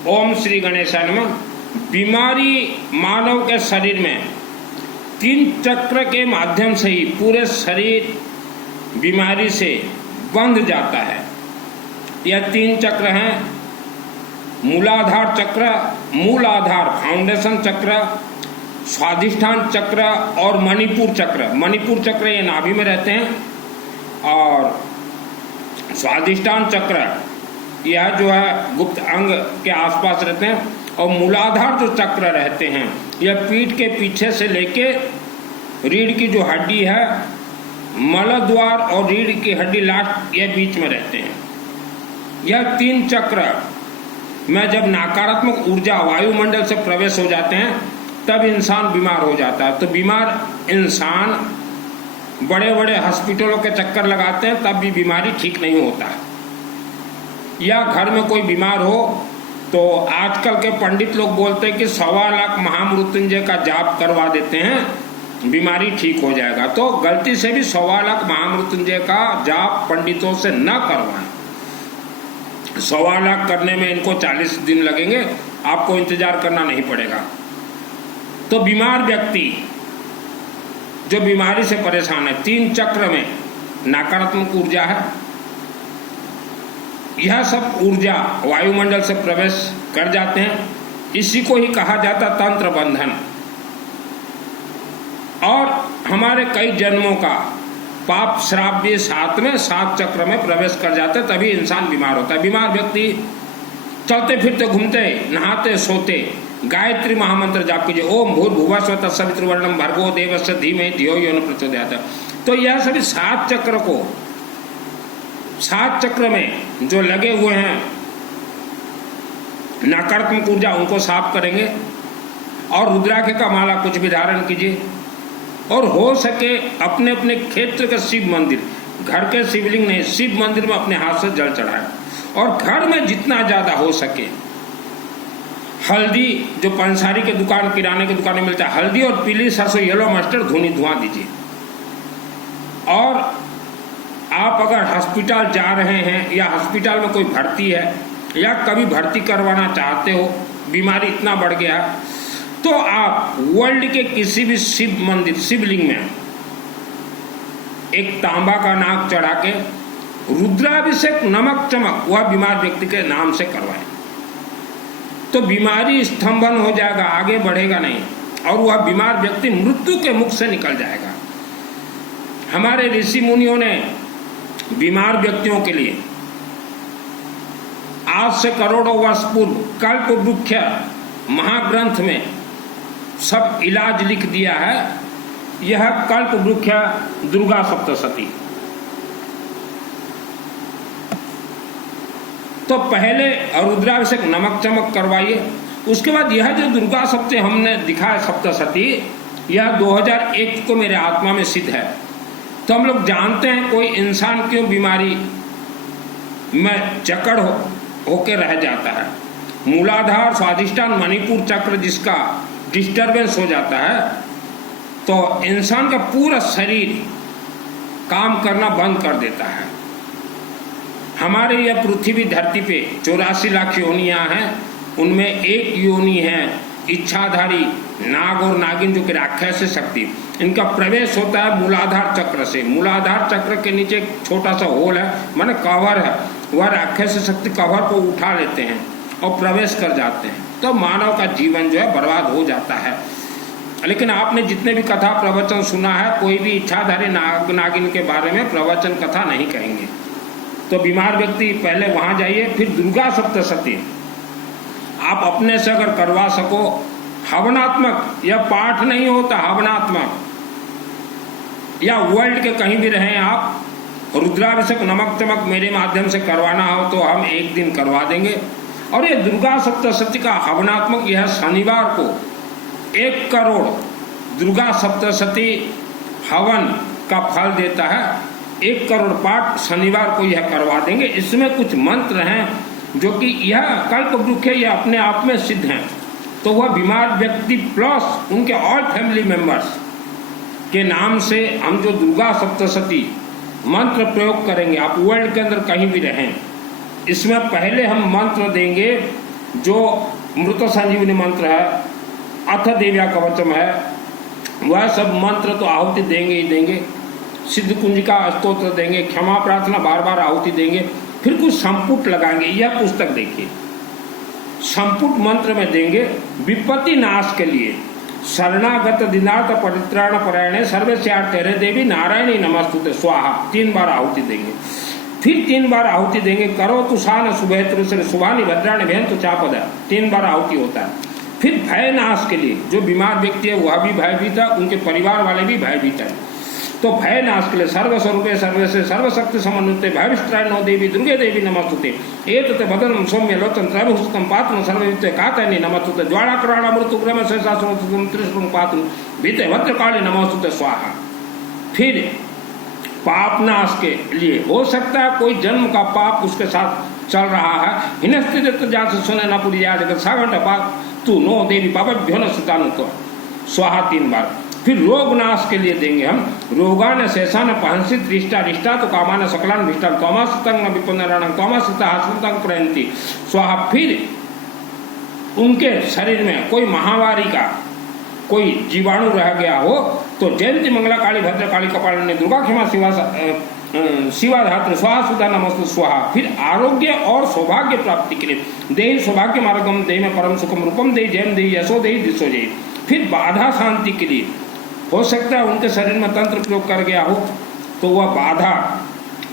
ओम श्री गणेशाय नमः। बीमारी मानव के शरीर में 3 चक्र के माध्यम से ही पूरे शरीर बीमारी से बंध जाता है। यह 3 चक्र हैं, मूलाधार चक्र, मूलाधार फाउंडेशन चक्र, स्वाधिष्ठान चक्र और मणिपुर चक्र। मणिपुर चक्र ये नाभि में रहते हैं और स्वाधिष्ठान चक्र यह जो है गुप्त अंग के आसपास रहते हैं और मूलाधार जो चक्र रहते हैं यह पीठ के पीछे से लेके रीढ़ की जो हड्डी है, मलद्वार और रीढ़ की हड्डी लास्ट ये बीच में रहते हैं। यह 3 चक्र में जब नकारात्मक ऊर्जा वायुमंडल से प्रवेश हो जाते हैं तब इंसान बीमार हो जाता है। तो बीमार इंसान बड़े बड़े हॉस्पिटलों के चक्कर लगाते हैं तब भी बीमारी ठीक नहीं होता है। या घर में कोई बीमार हो तो आजकल के पंडित लोग बोलते हैं कि 1.25 लाख महामृत्युंजय का जाप करवा देते हैं, बीमारी ठीक हो जाएगा। तो गलती से भी 1.25 लाख महामृत्युंजय का जाप पंडितों से न करवाएं। 1.25 लाख करने में इनको 40 दिन लगेंगे, आपको इंतजार करना नहीं पड़ेगा। तो बीमार व्यक्ति जो बीमारी से परेशान है, 3 चक्र में नकारात्मक ऊर्जा है, यह सब ऊर्जा वायुमंडल से प्रवेश कर जाते हैं। इसी को ही कहा जाता तंत्र बंधन। और हमारे कई जन्मों का पाप श्राप भी साथ में 7 चक्र में प्रवेश कर जाते, तभी इंसान बीमार होता है। बीमार व्यक्ति चलते फिरते घूमते नहाते सोते गायत्री महामंत्र जाप कीजिए, ओम भूर्भुवः स्वः तत्सवितुर्वरेण्यं भर्गो देवस्य धीमहि धियो यो न प्रचोदयात्। तो यह सभी 7 चक्र को 7 चक्र में जो लगे हुए हैं नकारात्मक ऊर्जा उनको साफ करेंगे और रुद्राक्ष का माला कुछ भी धारण कीजिए और हो सके अपने अपने क्षेत्र का शिव मंदिर, घर के शिवलिंग नहीं, शिव मंदिर में अपने हाथ से जल चढ़ाएं और घर में जितना ज्यादा हो सके हल्दी, जो पंसारी के दुकान किराने की दुकान में मिलता है, हल्दी और पीली सरसों येलो मस्टर्ड धुनी धुआं दीजिए। और आप अगर हॉस्पिटल जा रहे हैं या हॉस्पिटल में कोई भर्ती है या कभी भर्ती करवाना चाहते हो, बीमारी इतना बढ़ गया, तो आप वर्ल्ड के किसी भी शिव मंदिर शिवलिंग में एक तांबा का नाग चढ़ा के रुद्राभिषेक नमक चमक वह बीमार व्यक्ति के नाम से करवाएं। तो बीमारी स्तंभन हो जाएगा, आगे बढ़ेगा नहीं और वह बीमार व्यक्ति मृत्यु के मुख से निकल जाएगा। हमारे ऋषि मुनियों ने बीमार व्यक्तियों के लिए आज से करोड़ों वर्ष पूर्व कल्प वृक्ष महाग्रंथ में सब इलाज लिख दिया है। यह कल्प वृक्ष दुर्गा सप्तशती। तो पहले रुद्राभिषेक नमक चमक करवाइए, उसके बाद यह जो दुर्गा सप्ते हमने दिखा है सप्तशती, यह 2001 को मेरे आत्मा में सिद्ध है। तो हम लोग जानते हैं कोई इंसान क्यों बीमारी में जकड़ होकर रह जाता है। मूलाधार स्वाधिष्ठान मणिपुर चक्र जिसका डिस्टरबेंस हो जाता है तो इंसान का पूरा शरीर काम करना बंद कर देता है। हमारे यह पृथ्वी धरती पे 84 लाख योनियां हैं, उनमें एक योनि है इच्छाधारी नाग और नागिन जो कि राक्षस शक्ति, इनका प्रवेश होता है मूलाधार चक्र से। मूलाधार चक्र के नीचे एक छोटा सा होल है, माने कवर है, वह राक्षस शक्ति कवर को उठा लेते हैं और प्रवेश कर जाते हैं। तो मानव का जीवन जो है बर्बाद हो जाता है। लेकिन आपने जितने भी कथा प्रवचन सुना है, कोई भी इच्छाधारी नाग नागिन के बारे में प्रवचन कथा नहीं कहेंगे। तो बीमार व्यक्ति पहले वहां जाइए, फिर दुर्गा सप्तशती आप अपने से अगर करवा सको, हवनात्मक, यह पाठ नहीं होता, हवनात्मक, या वर्ल्ड के कहीं भी रहें आप, रुद्राभिषेक नमक चमक मेरे माध्यम से करवाना हो तो हम एक दिन करवा देंगे। और ये दुर्गा सप्तशती का हवनात्मक यह शनिवार को 1 करोड़ दुर्गा सप्तशती हवन का फल देता है। 1 करोड़ पाठ शनिवार को यह करवा देंगे। इसमें कुछ मंत्र हैं जो कि यह कल्प वृक्ष यह अपने आप में सिद्ध हैं। तो वह बीमार व्यक्ति प्लस उनके और फैमिली मेंबर्स के नाम से हम जो दुर्गा सप्तशती मंत्र प्रयोग करेंगे, आप वर्ल्ड के अंदर कहीं भी रहें, इसमें पहले हम मंत्र देंगे जो मृत संजीवनी मंत्र है, अथ देव्या कवचम है, वह सब मंत्र तो आहुति देंगे ही देंगे। सिद्ध कुंज का स्तोत्र देंगे, क्षमा प्रार्थना बार बार आहुति देंगे, फिर कुछ संपुट लगाएंगे। यह पुस्तक देखिए, संपुट मंत्र में देंगे विपत्ति नाश के लिए शरणागत दिनार्थ परित्राण परायणे सर्वस्यार्थ तेरे देवी नारायणी नमस्तुते स्वाहा 3 बार आहुति देंगे। फिर 3 बार आहुति देंगे करो तुषान सुबह सुभानी भद्राणी बहन तो चापदा, 3 बार आहुति होता है। फिर भय नाश के लिए, जो बीमार व्यक्ति है वह भी भयभीत है, उनके परिवार वाले भी भयभीत है, तो भय नाश के लिए सर्वस्वरूपे सर्वसे सर्वशक्ति समन्विते भयविष्ट्रायणो देवी दुर्गे देवी नमस्तुते एतत् बदनं सौम्य लोचन त्रयभुस्तम पातुं सर्वयुक्ते कातयनि नमस्तुते ज्वालाकराणा मृत्युग्रम शेषासुरं त्रिशूलं पातुं भीते भद्रकाली नमस्तुते स्वाहा। फिर पाप नाश के लिए, हो सकता है कोई जन्म का पाप उसके साथ चल रहा है, हिनस्थित जात सुने न पूरी याद सागंड पाप तू नो देवी पापभ्यो न सुतानु तो स्वाहा 3 बार। फिर रोग नाश के लिए देंगे हम रोगान शेषान पहंसित रिष्टा रिष्टा तो कामान सकलान भिष्टान तोमासतंग विपुनराणं तोमासिता हसंतंग प्रयंती स्वाहा। फिर उनके शरीर में कोई महामारी का कोई जीवाणु रह गया हो तो जयंती मंगला काली भद्र काली कपालिनी दुर्गा क्षमा शिवा धात्र स्वाहा सुधा नमस्तु स्वाहा। फिर आरोग्य और सौभाग्य प्राप्ति के लिए देहि सौभाग्य मार्गम देहि में परम सुखम रूपम देहि जयम देहि यशो देहि दिशो जय। फिर बाधा शांति के लिए, हो सकता है उनके शरीर में तंत्र प्रयोग कर गया हो तो वह बाधा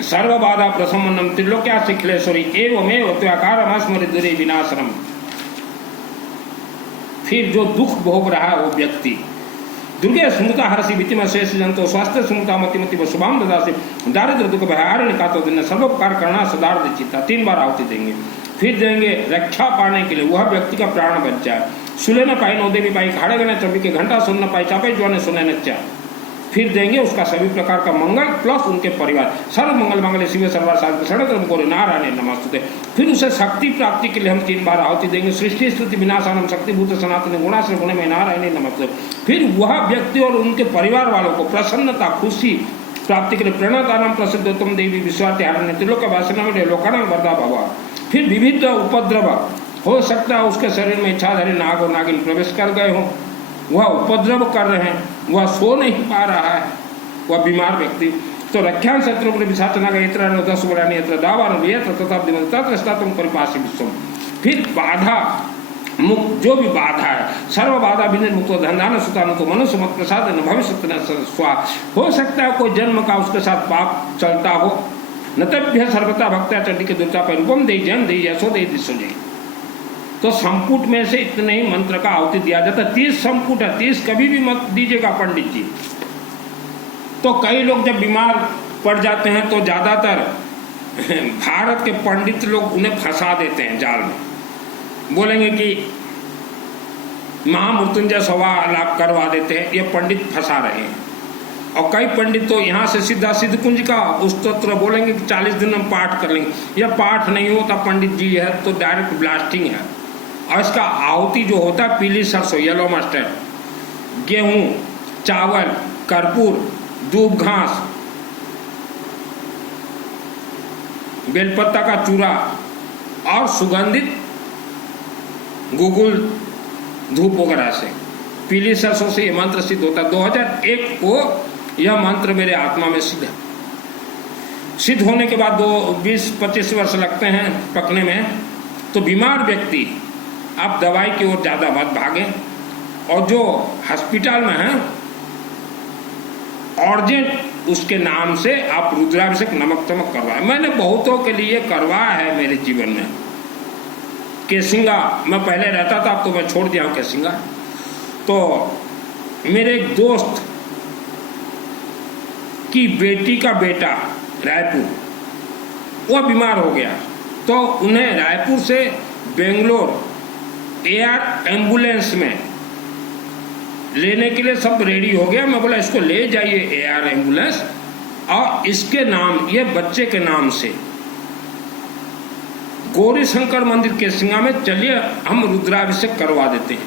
सर्व बाधा प्रशमनम त्रिलोक्या शिखलेश्वरी एवमेव त्वकारम स्मृति दुरे विनाशनम। फिर जो दुख भोग रहा है वो व्यक्ति दुर्गे स्मृता हरसी वितिम शेष जंतो स्वास्थ्य स्मृता मतिमति शुभाम ददासी दारिद्र दुख भयारण्य का तो दिन सर्वोपकार करना सदार्थ चित्ता 3 बार आहुति देंगे। फिर देंगे रक्षा पाने के लिए, वह व्यक्ति का प्राण बच जाए। सुले न पाई नौ देवी पाई खाड़े गने चौबी के घंटा सुन न पाई चापे जो ने सुने नच्चा। फिर देंगे उसका सभी प्रकार का मंगल प्लस उनके परिवार सर्व मंगल मंगल शिव सर्वार साधु षडक्रम को नारायण नमस्तुते। फिर उसे शक्ति प्राप्ति के लिए हम 3 बार आहुति देंगे सृष्टि स्तुति विनाशानम शक्तिभूत सनातन गुणाश्र गुण में नारायण नमस्तुते। फिर वह व्यक्ति और उनके परिवार वालों को प्रसन्नता खुशी प्राप्ति के लिए प्रणतानम प्रसिद्धोत्तम देवी विश्वात्यारण्य त्रिलोक वासना लोकानां वरदा भवा। फिर विविध उपद्रव, हो सकता है उसके शरीर में इच्छाधारी नाग और नागिन प्रवेश कर गए हों, वह उपद्रव कर रहे हैं, वह सो नहीं पा रहा है, वह बीमार व्यक्ति, तो रख्यान शत्रु पर विशाचना का इतना 10 बरानी इतना दावान तथा तथा परिपाशी विश्व। फिर बाधा मुक्त, जो भी बाधा है सर्व बाधा विनिर्मुक्त मुक्त धनदान सुतान तो मनुष्य मत प्रसाद न भविष्य स्वा। हो सकता है कोई जन्म का उसके साथ पाप चलता हो, नतभ्य सर्वता भक्त्या चंडी के दुर्ता पर रूपम दे जन दे यशो दे दिशो जय। तो संपुट में से इतने ही मंत्र का आहुति दिया जाता है। 30 संपुट है, 30 कभी भी मत दीजिएगा पंडित जी। तो कई लोग जब बीमार पड़ जाते हैं तो ज्यादातर भारत के पंडित लोग उन्हें फंसा देते हैं जाल में, बोलेंगे कि महामृत्युंजय सवा लाभ करवा देते हैं, ये पंडित फंसा रहे हैं। और कई पंडित तो यहाँ से सीधा सिद्ध कुंज का स्तोत्र बोलेंगे कि 40 दिन में पाठ कर लेंगे। यह पाठ नहीं होता पंडित जी, है तो डायरेक्ट ब्लास्टिंग है। और इसका आहुति जो होता है पीली सरसों येलो मस्टर्ड, गेहूं, चावल, कर्पूर, दूब घास, बेलपत्ता का चूरा और सुगंधित गुगुल धूप वगैरह से पीली सरसों से यह मंत्र सिद्ध होता है। 2001 को यह मंत्र मेरे आत्मा में सिद्ध है। सिद्ध होने के बाद 20-25 वर्ष लगते हैं पकने में। तो बीमार व्यक्ति आप दवाई की ओर ज़्यादा मत भागें, और जो हॉस्पिटल में है अर्जेंट उसके नाम से आप रुद्राभिषेक नमक चमक करवाएं। मैंने बहुतों के लिए करवाया है मेरे जीवन में। केसिंगा मैं पहले रहता था, अब तो मैं छोड़ दिया हूँ केसिंगा। तो मेरे एक दोस्त की बेटी का बेटा रायपुर, वह बीमार हो गया, तो उन्हें रायपुर से बेंगलोर एयर एम्बुलेंस में लेने के लिए सब रेडी हो गया। मैं बोला इसको ले जाइए एयर एम्बुलेंस, और इसके नाम, ये बच्चे के नाम से गौरी शंकर मंदिर केसिंगा में चलिए हम रुद्राभिषेक करवा देते हैं।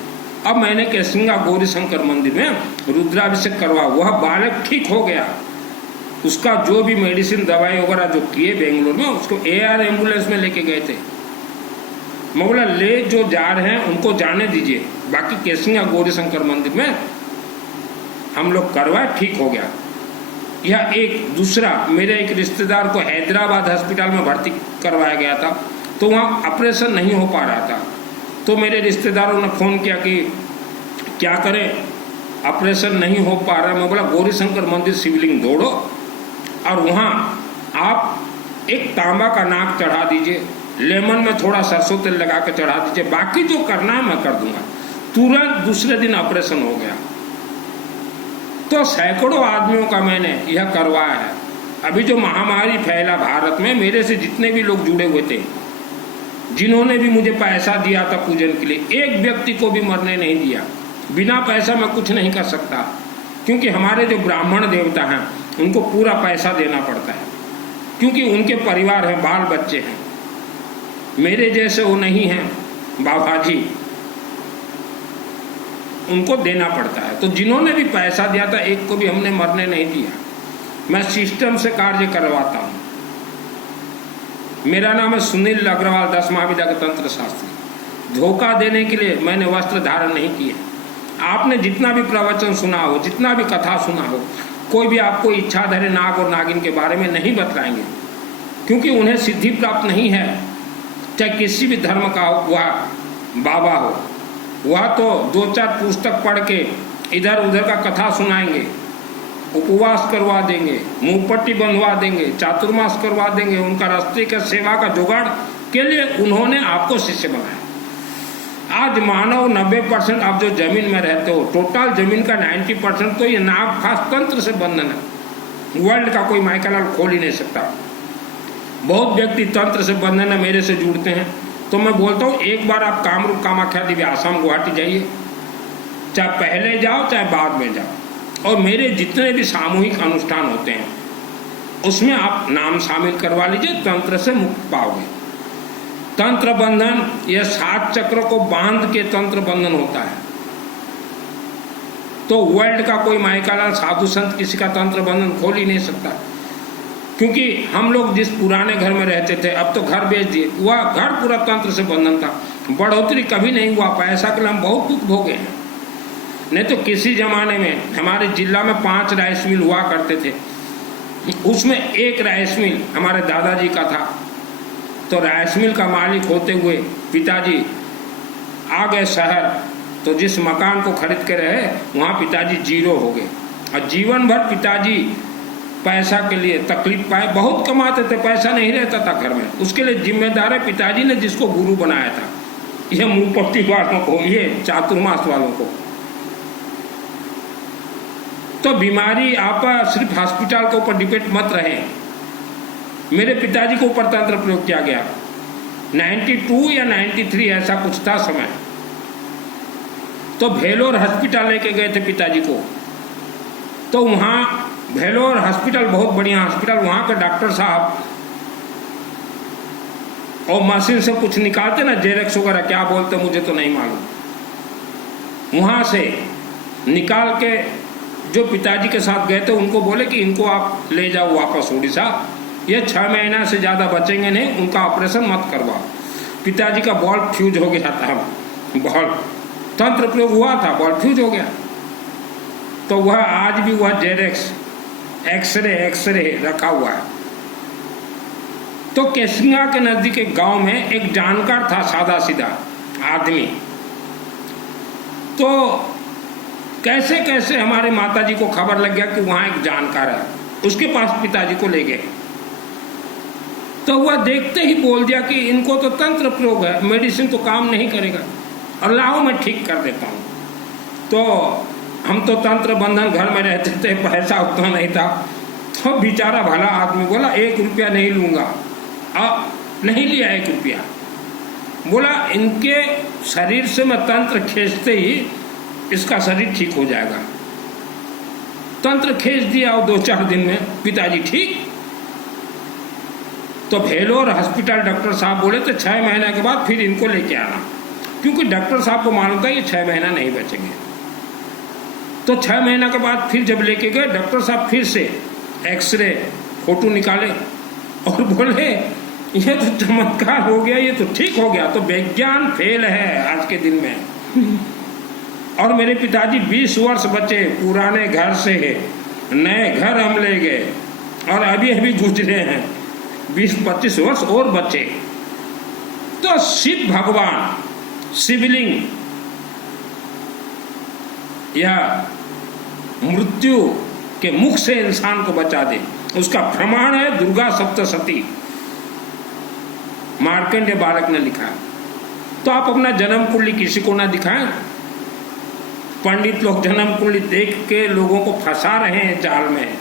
अब मैंने केसिंगा गौरी शंकर मंदिर में रुद्राभिषेक करवा, वह बालक ठीक हो गया। उसका जो भी मेडिसिन दवाई वगैरह जो किए बेंगलोर में, उसको एयर एम्बुलेंस में लेके गए थे। मैं बोला ले जो जा रहे हैं उनको जाने दीजिए, बाकी केसिंगा गौरी शंकर मंदिर में हम लोग करवाए, ठीक हो गया। यह एक दूसरा, मेरे एक रिश्तेदार को हैदराबाद हॉस्पिटल में भर्ती करवाया गया था, तो वहाँ ऑपरेशन नहीं हो पा रहा था। तो मेरे रिश्तेदारों ने फ़ोन किया कि क्या करें, ऑपरेशन नहीं हो पा रहा। मैं बोला गौरी शंकर मंदिर शिवलिंग दौड़ो और वहाँ आप एक तांबा का नाक चढ़ा दीजिए, लेमन में थोड़ा सरसों तेल लगा के चढ़ा दीजिए, बाकी जो करना है मैं कर दूंगा। तुरंत दूसरे दिन ऑपरेशन हो गया। तो सैकड़ों आदमियों का मैंने यह करवाया है। अभी जो महामारी फैला भारत में, मेरे से जितने भी लोग जुड़े हुए थे, जिन्होंने भी मुझे पैसा दिया था पूजन के लिए, एक व्यक्ति को भी मरने नहीं दिया। बिना पैसा मैं कुछ नहीं कर सकता, क्योंकि हमारे जो ब्राह्मण देवता हैं उनको पूरा पैसा देना पड़ता है, क्योंकि उनके परिवार हैं, बाल बच्चे हैं। मेरे जैसे वो नहीं हैं बाबा जी, उनको देना पड़ता है। तो जिन्होंने भी पैसा दिया था, एक को भी हमने मरने नहीं दिया। मैं सिस्टम से कार्य करवाता हूँ। मेरा नाम है सुनील अग्रवाल, 10 महाविद्या का तंत्र शास्त्री। धोखा देने के लिए मैंने वस्त्र धारण नहीं किए। आपने जितना भी प्रवचन सुना हो, जितना भी कथा सुना हो, कोई भी आपको इच्छाधारी नाग और नागिन के बारे में नहीं बतलाएंगे, क्योंकि उन्हें सिद्धि प्राप्त नहीं है। चाहे किसी भी धर्म का हुआ बाबा हो, वह तो 2-4 पुस्तक पढ़ के इधर उधर का कथा सुनाएंगे, उपवास करवा देंगे, मुंह पट्टी बंधवा देंगे, चातुर्मास करवा देंगे। उनका रास्ते का सेवा का जुगाड़ के लिए उन्होंने आपको शिष्य बनाया। आज मानव 90% आप जो जमीन में रहते हो, टोटल जमीन का 90% तो ये नाग खास तंत्र से बंधन है। वर्ल्ड का कोई माइकालाल खोल ही नहीं सकता। बहुत व्यक्ति तंत्र से बंधन है, मेरे से जुड़ते हैं। तो मैं बोलता हूँ एक बार आप कामरूप कामाख्या देवी आसाम गुवाहाटी जाइए, चाहे पहले जाओ चाहे बाद में जाओ, और मेरे जितने भी सामूहिक अनुष्ठान होते हैं उसमें आप नाम शामिल करवा लीजिए, तंत्र से मुक्त पाओगे। तंत्र बंधन यह 7 चक्र को बांध के तंत्र बंधन होता है। तो वर्ल्ड का कोई माइकालाल साधु संत किसी का तंत्र बंधन खोल ही नहीं सकता, क्योंकि हम लोग जिस पुराने घर में रहते थे, अब तो घर बेच दिए। वह घर पूरा तंत्र से बंधन था, बढ़ोतरी कभी नहीं हुआ। पैसा के लिए हम बहुत दुख भोगे हैं। नहीं तो किसी जमाने में हमारे जिला में 5 राइस मिल हुआ करते थे, उसमें एक राइस मिल हमारे दादाजी का था। तो राइस मिल का मालिक होते हुए पिताजी आ गए शहर, तो जिस मकान को खरीद के रहे वहाँ पिताजी जीरो हो गए, और जीवन भर पिताजी पैसा के लिए तकलीफ पाए। बहुत कमाते थे, पैसा नहीं रहता था घर में। उसके लिए जिम्मेदार है पिताजी ने जिसको गुरु बनाया था, ये मुंह पट्टी वालों को, ये चातुर्मास वालों को। तो बीमारी आप सिर्फ हॉस्पिटल के ऊपर डिपेंड मत रहे। मेरे पिताजी को ऊपर तंत्र प्रयोग किया गया 92 या 93 ऐसा कुछ था समय। तो भेलोर हॉस्पिटल लेके गए थे पिताजी को। तो वहाँ भेलोर हॉस्पिटल बहुत बढ़िया हॉस्पिटल, वहाँ के डॉक्टर साहब और मशीन से कुछ निकालते ना, जेरेक्स वगैरह क्या बोलते मुझे तो नहीं मालूम। वहाँ से निकाल के जो पिताजी के साथ गए थे उनको बोले कि इनको आप ले जाओ वापस उड़ीसा, ये 6 महीना से ज़्यादा बचेंगे नहीं, उनका ऑपरेशन मत करवाओ। पिताजी का बॉल्ब फ्यूज हो गया था, बॉल्ब तंत्र प्रयोग हुआ था, बॉल्ब फ्यूज हो गया। तो वह आज भी वह जेरेक्स एक्सरे रखा हुआ है। तो केसिंगा के नजदीक एक गांव में एक जानकार था, सादा सीधा आदमी। तो कैसे कैसे हमारे माताजी को खबर लग गया कि वहाँ एक जानकार है, उसके पास पिताजी को ले गए। तो वह देखते ही बोल दिया कि इनको तो तंत्र प्रयोग है, मेडिसिन तो काम नहीं करेगा, और लाओ मैं ठीक कर देता हूँ। तो हम तो तंत्र बंधन घर में रहते थे, पैसा उतना नहीं था। तो बेचारा भला आदमी बोला 1 रुपया नहीं लूँगा। अब नहीं लिया 1 रुपया, बोला इनके शरीर से मैं तंत्र खींचते ही इसका शरीर ठीक हो जाएगा। तंत्र खींच दिया और 2-4 दिन में पिताजी ठीक। तो भेलोर हॉस्पिटल डॉक्टर साहब बोले तो 6 महीने के बाद फिर इनको लेके आना, क्योंकि डॉक्टर साहब को मालूम था ये 6 महीना नहीं बचेंगे। तो 6 महीना के बाद फिर जब लेके गए, डॉक्टर साहब फिर से एक्सरे फोटो निकाले और बोले ये तो चमत्कार हो गया, ये तो ठीक हो गया। तो विज्ञान फेल है आज के दिन में। और मेरे पिताजी 20 वर्ष बचे पुराने घर से, नए घर हम ले गए और अभी अभी गुजरे हैं 20-25 वर्ष और बचे। तो शिव भगवान शिवलिंग या मृत्यु के मुख से इंसान को बचा दे, उसका प्रमाण है दुर्गा सप्तशती। मार्कंडेय बालक ने लिखा। तो आप अपना जन्म कुंडली किसी को ना दिखाएं। पंडित लोग जन्म कुंडली देख के लोगों को फंसा रहे हैं जाल में,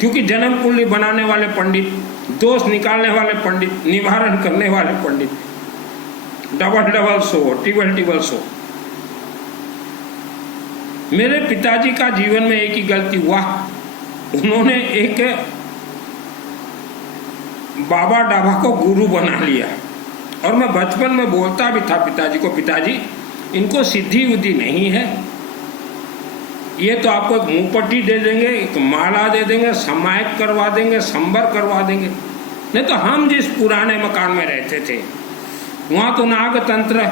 क्योंकि जन्म कुंडली बनाने वाले पंडित, दोष निकालने वाले पंडित, निवारण करने वाले पंडित डबल सो, ट्रिपल सो। मेरे पिताजी का जीवन में एक ही गलती हुआ, उन्होंने एक बाबा डाबा को गुरु बना लिया। और मैं बचपन में बोलता भी था पिताजी को, पिताजी इनको सिद्धि बुद्धि नहीं है, ये तो आपको एक मुंह पट्टी दे देंगे, एक माला दे देंगे, समायक करवा देंगे, संबर करवा देंगे। नहीं तो हम जिस पुराने मकान में रहते थे वहाँ तो नाग तंत्र,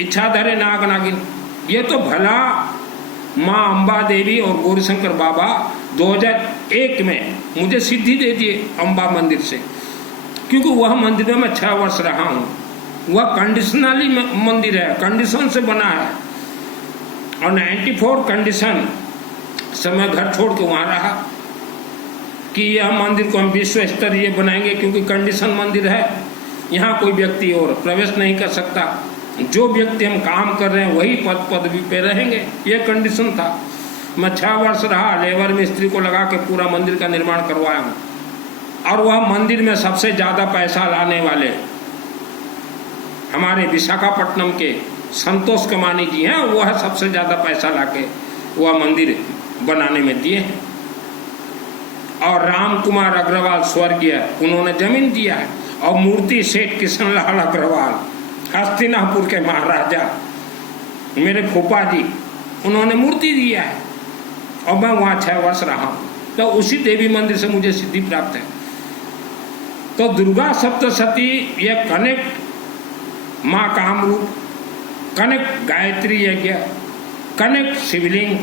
इच्छाधरे नाग नागिन, ये तो भला माँ अम्बा देवी और गौरीशंकर बाबा 2001 में मुझे सिद्धि दे दिए अम्बा मंदिर से, क्योंकि वह मंदिर में मैं 6 वर्ष रहा हूँ। वह कंडीशनली मंदिर है, कंडीशन से बना है। और 94 कंडीशन से मैं घर छोड़ के वहाँ रहा कि यह मंदिर को हम विश्व स्तरीय बनाएंगे, क्योंकि कंडीशन मंदिर है, यहाँ कोई व्यक्ति और प्रवेश नहीं कर सकता। जो व्यक्ति हम काम कर रहे हैं वही पदवी पे रहेंगे, ये कंडीशन था। मैं 6 वर्ष रहा, लेबर मिस्त्री को लगा के पूरा मंदिर का निर्माण करवाया हूँ। और वह मंदिर में सबसे ज़्यादा पैसा लाने वाले हमारे विशाखापट्टनम के संतोष कमानी जी हैं, वह सबसे ज़्यादा पैसा लाके वह मंदिर बनाने में दिए हैं। और राम कुमार अग्रवाल स्वर्गीय, उन्होंने जमीन दिया है। और मूर्ति सेठ किशनलाल अग्रवाल, हस्तिनापुर के महाराजा, मेरे फूफा जी, उन्होंने मूर्ति दिया है। और मैं वहाँ 6 वर्ष रहा हूँ। तो उसी देवी मंदिर से मुझे सिद्धि प्राप्त है। तो दुर्गा सप्तशती ये कनेक्ट माँ कामरूप, कनेक्ट गायत्री यज्ञ, कनेक्ट शिवलिंग,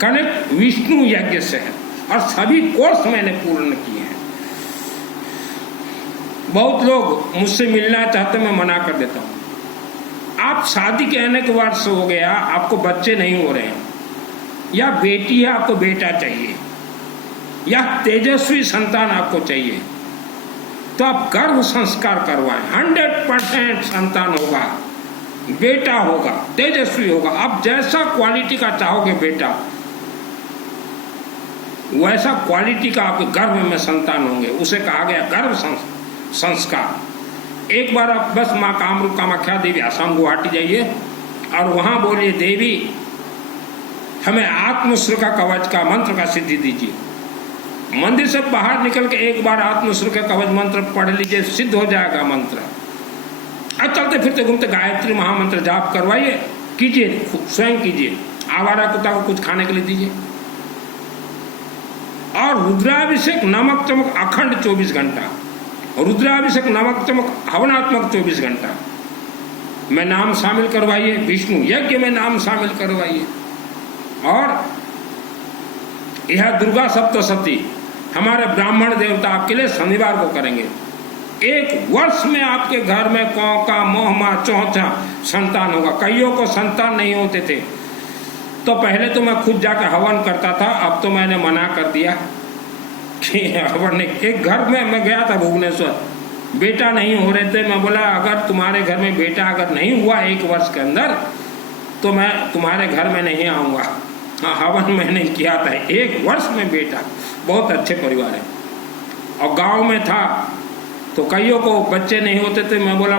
कनेक्ट विष्णु यज्ञ से है। और सभी कोर्स मैंने पूर्ण किए हैं। बहुत लोग मुझसे मिलना चाहते, मैं मना कर देता हूँ। आप शादी कहने के वर्ष हो गया, आपको बच्चे नहीं हो रहे हैं, या बेटी है आपको बेटा चाहिए, या तेजस्वी संतान आपको चाहिए, तो आप गर्भ संस्कार करवाएं। 100% संतान होगा, बेटा होगा, तेजस्वी होगा। आप जैसा क्वालिटी का चाहोगे बेटा, वैसा क्वालिटी का आपके गर्भ में संतान होंगे। उसे कहा गया गर्भ संस्कार। एक बार आप बस माँ कामरूप कामाख्या देवी आसाम गुवाहाटी जाइए और वहाँ बोलिए, देवी हमें आत्मश्र का कवच का मंत्र का सिद्धि दीजिए। मंदिर से बाहर निकल के एक बार आत्मश्र का कवच मंत्र पढ़ लीजिए, सिद्ध हो जाएगा मंत्र। अब चलते फिरते घूमते गायत्री महामंत्र जाप करवाइए, कीजिए, स्वयं कीजिए। आवारा कुत्ता को कुछ खाने के लिए दीजिए। और रुद्राभिषेक नमक चमक अखंड 24 घंटा, रुद्राभिषेक नमक चमक हवनात्मक 24 घंटा में नाम शामिल करवाइए। विष्णु यज्ञ में नाम शामिल करवाइए। और यह दुर्गा सप्तशती हमारे ब्राह्मण देवता आपके लिए शनिवार को करेंगे। 1 वर्ष में आपके घर में कौका मोहमा चौथा संतान होगा। कईयों को संतान नहीं होते थे, तो पहले तो मैं खुद जाकर हवन करता था, अब तो मैंने मना कर दिया कि हवन नहीं। एक घर में मैं गया था भुवनेश्वर, बेटा नहीं हो रहे थे। मैं बोला, अगर तुम्हारे घर में बेटा अगर नहीं हुआ 1 वर्ष के अंदर, तो मैं तुम्हारे घर में नहीं आऊँगा। हाँ, हवन मैंने किया था। 1 वर्ष में बेटा, बहुत अच्छे परिवार है। और गांव में था तो कईयों को बच्चे नहीं होते थे। मैं बोला,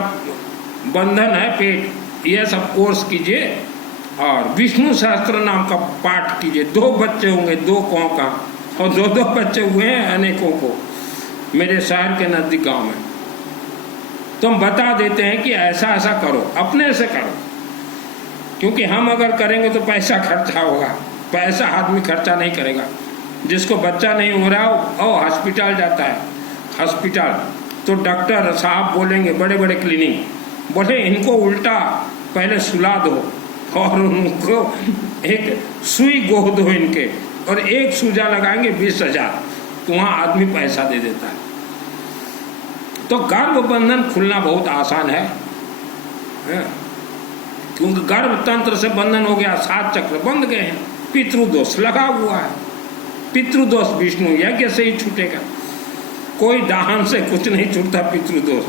बंधन है पेट, ये सब कोर्स कीजिए और विष्णु सहस्त्र नाम का पाठ कीजिए। 2 बच्चे होंगे, 2 कौका, और 2 बच्चे हुए हैं अनेकों को मेरे शहर के नजदीक गांव में। तो हम बता देते हैं कि ऐसा ऐसा करो, अपने से करो, क्योंकि हम अगर करेंगे तो पैसा खर्चा होगा। पैसा आदमी खर्चा नहीं करेगा। जिसको बच्चा नहीं हो रहा वो हॉस्पिटल जाता है, हॉस्पिटल तो डॉक्टर साहब बोलेंगे, बड़े बड़े क्लिनिक, बोले इनको उल्टा पहले सुला दो और उनको एक सुई गोह दो इनके, और एक सूजा लगाएंगे 20,000, तो वहाँ आदमी पैसा दे देता है। तो गर्भ बंधन खुलना बहुत आसान है, क्योंकि गर्भ तंत्र से बंधन हो गया, 7 चक्र बंध गए हैं, पितृदोष लगा हुआ है। पितृदोष विष्णु यज्ञ से ही छूटेगा, कोई दान से कुछ नहीं छूटता पितृदोष।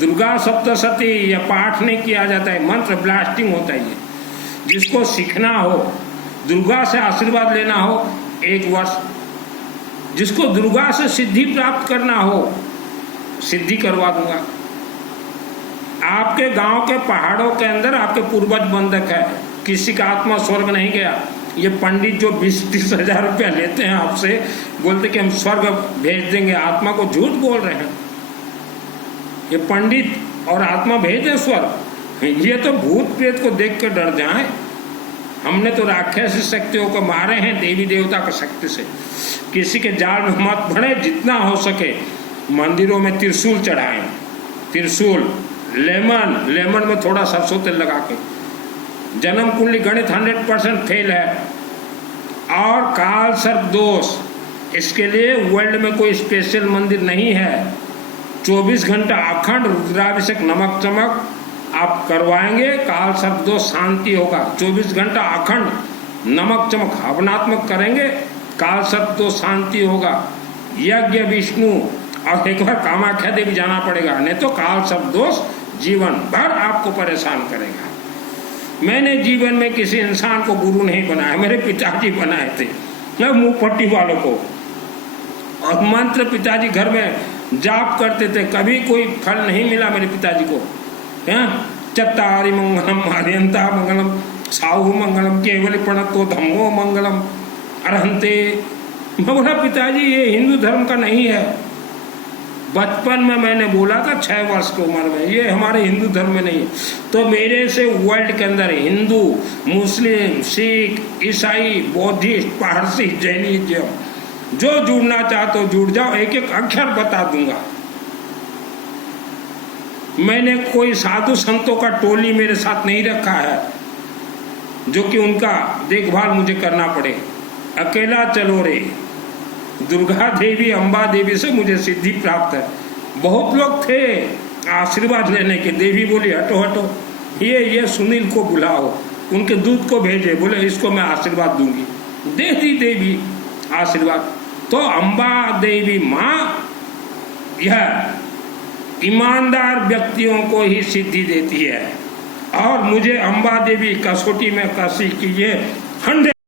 दुर्गा सप्तशती या पाठ नहीं किया जाता है, मंत्र ब्लास्टिंग होता है। ये जिसको सीखना हो, दुर्गा से आशीर्वाद लेना हो 1 वर्ष, जिसको दुर्गा से सिद्धि प्राप्त करना हो सिद्धि करवा दूंगा। आपके गांव के पहाड़ों के अंदर आपके पूर्वज बंधक है, किसी का आत्मा स्वर्ग नहीं गया। ये पंडित जो 20-30 हजार रुपया लेते हैं आपसे, बोलते कि हम स्वर्ग भेज देंगे, आत्मा को झूठ बोल रहे हैं। ये पंडित और आत्मा भेजे स्वर्ग, ये तो भूत प्रेत को देख कर डर जाए। हमने तो राक्षसी शक्तियों को मारे हैं देवी देवता की शक्ति से। किसी के जाल में मत पड़े, जितना हो सके मंदिरों में त्रिशूल चढ़ाएं, त्रिशूल, लेमन में थोड़ा सरसों तेल लगा के। जन्म कुंडली गणित 100% फेल है, और काल सर्प दोष, इसके लिए वर्ल्ड में कोई स्पेशल मंदिर नहीं है। 24 घंटा अखंड रुद्राभिषेक नमक चमक आप करवाएंगे, काल सर्प दोष शांति होगा। 24 घंटा अखंड नमक चमक हवनात्मक करेंगे, काल सर्प दोष शांति होगा। यज्ञ विष्णु, और एक बार कामाख्या देवी जाना पड़ेगा, नहीं तो काल सर्प दोष जीवन भर आपको परेशान करेगा। मैंने जीवन में किसी इंसान को गुरु नहीं बनाया, मेरे पिताजी बनाए थे, मैं मुंह पट्टी वालों को। और मंत्र पिताजी घर में जाप करते थे, कभी कोई फल नहीं मिला मेरे पिताजी को। चत्तारि मंगलम हरियंता मंगलम साहु मंगलम केवल प्रणतो धम्मो मंगलम अरहंते। मैं बोला पिताजी ये हिंदू धर्म का नहीं है। बचपन में मैंने बोला था 6 वर्ष की उम्र में, ये हमारे हिंदू धर्म में नहीं है। तो मेरे से वर्ल्ड के अंदर हिंदू, मुस्लिम, सिख, ईसाई, बौद्धिस्ट, पारसी, जैनिज्म, जो जुड़ना चाहते हो जुड़ जाओ, एक एक अक्षर बता दूंगा। मैंने कोई साधु संतों का टोली मेरे साथ नहीं रखा है, जो कि उनका देखभाल मुझे करना पड़े। अकेला चलो रे, दुर्गा देवी, अम्बा देवी से मुझे सिद्धि प्राप्त है। बहुत लोग थे आशीर्वाद लेने के, देवी बोली हटो हटो, ये सुनील को बुलाओ, उनके दूध को भेजे, बोले इसको मैं आशीर्वाद दूंगी, दे दी देवी आशीर्वाद। तो अम्बा देवी माँ यह ईमानदार व्यक्तियों को ही सिद्धि देती है, और मुझे अम्बा देवी कसौटी में कसी कि ये 100